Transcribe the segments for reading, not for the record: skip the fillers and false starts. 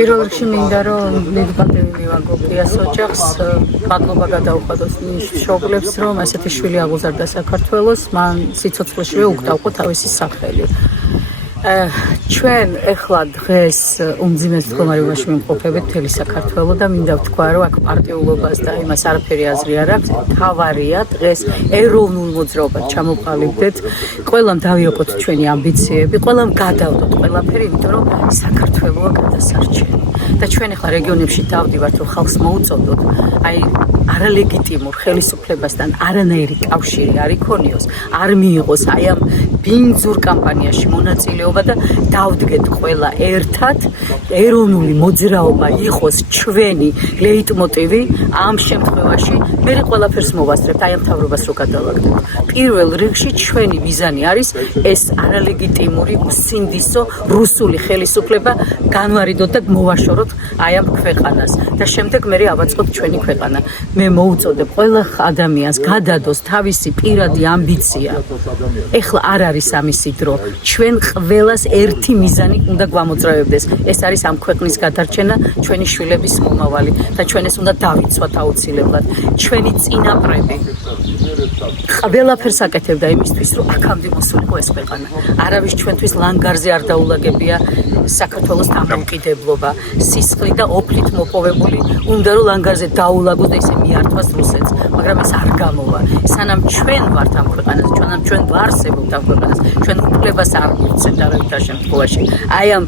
პირველ რიგში მინდა რომ დიდპატივი მივაგო პიას ოჯახს, მადლობა გადაუხადოს მშობლებს, რომ ასეთი შვილი აღუზარდა საქართველოს, მან სიცოცხლეშივე უკდავყო თავისი სახელი. ჩვენ ეხლა დღეს უმძიმეს მდგომარეობაში ვიმყოფებით მთელი საქართველო და მინდა ვთქვა, რომ აქ პარტიულობას და იმას არაფერი აზრი არ აქვს. თავარია დღეს ეროვნულ მოძრაობას ჩამოყალიბდეთ, ყველამ დავიოკოთ ჩვენი ამბიციები, ყველამ გადავდოთ ყველაფერი, იმიტომ რომ საქართველოა გადასარჩენი. და ჩვენ ახლა რეგიონებში დავდივართ, რომ ხალხს მოუწოდოთ, აი არალეგიტიმურ ხელისუფლებასთან არანაირი კავშირი არ იქონიოს, არ მიიღოს აი ამ ბინძურ კამპანიაში მონაწილეობა და დავდგეთ ყველა ერთად, ეროვნული მოძრაობა იყოს ჩვენი ლეიტმოტივი ამ შემთხვევაში, მე ყველაფერს მოვასწრებთ, აი ამ მთავრობას რო გადავაგდებ. პირველ რიგში ჩვენი მიზანი არის ეს არალეგიტიმური უსინდისო რუსული ხელისუფლება განვარიდოთ და მოვაშოროთ აი ამ ქვეყანას და შემდეგ მე ავაწყოთ ჩვენი ქვეყანა. მე მოუწოდებ ყველა ადამიანს გადადოს თავისი პირადი ამბიცია. ეხლა არ არის ამისი დრო. ჩვენ ყველას ერთი მიზანი უნდა გვამოძრავებდეს. ეს არის ამ ქვეყნის გადარჩენა, ჩვენი შვილების მომავალი და ჩვენ ეს უნდა დავიცვათ აუცილებლად. ჩვენი წინაპრები ყველაფერს აკეთებდა იმისთვის, რომ აქამდე მოსულიყო ეს ქვეყანა. არავის ჩვენთვის ლანგარზე არ დაულაგებია საქართველოს დამოუკიდებლობა. სისხლით და ოფლით მოპოვებული უნდა რომ ლანგარზე დაულაგოს და ისე მიართვას რუსეთს, მაგრამ ეს არ გამოვა. სანამ ჩვენ ვართ ამ ქვეყანაზე, ჩვენ ვარსებობთ ამ ქვეყანას, ჩვენ უფლებას არ მივცემთ არავითარ შემთხვევაში. აი ამ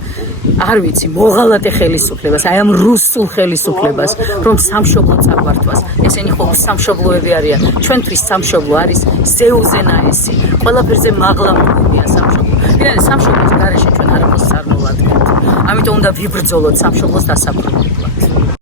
არ ვიცი, მოღალატე ხელისუფლებას, აი ამ რუსულ ხელისუფლებას, რომ სამშობლო წაგვართვას. ესენი ხო სამშობლოები არიან. ჩვენთვის სამშობლო არის ზეუზენაესი. ყველაფერზე მაღლა მდგომია სამშობლო. ვინაიდან სამშობლოს გარეშე ჩვენ არაფერს არ მოვადგენთ. ამიტომ უნდა ვიბრძოლოთ სამშობლოს დასაბრუნებლად.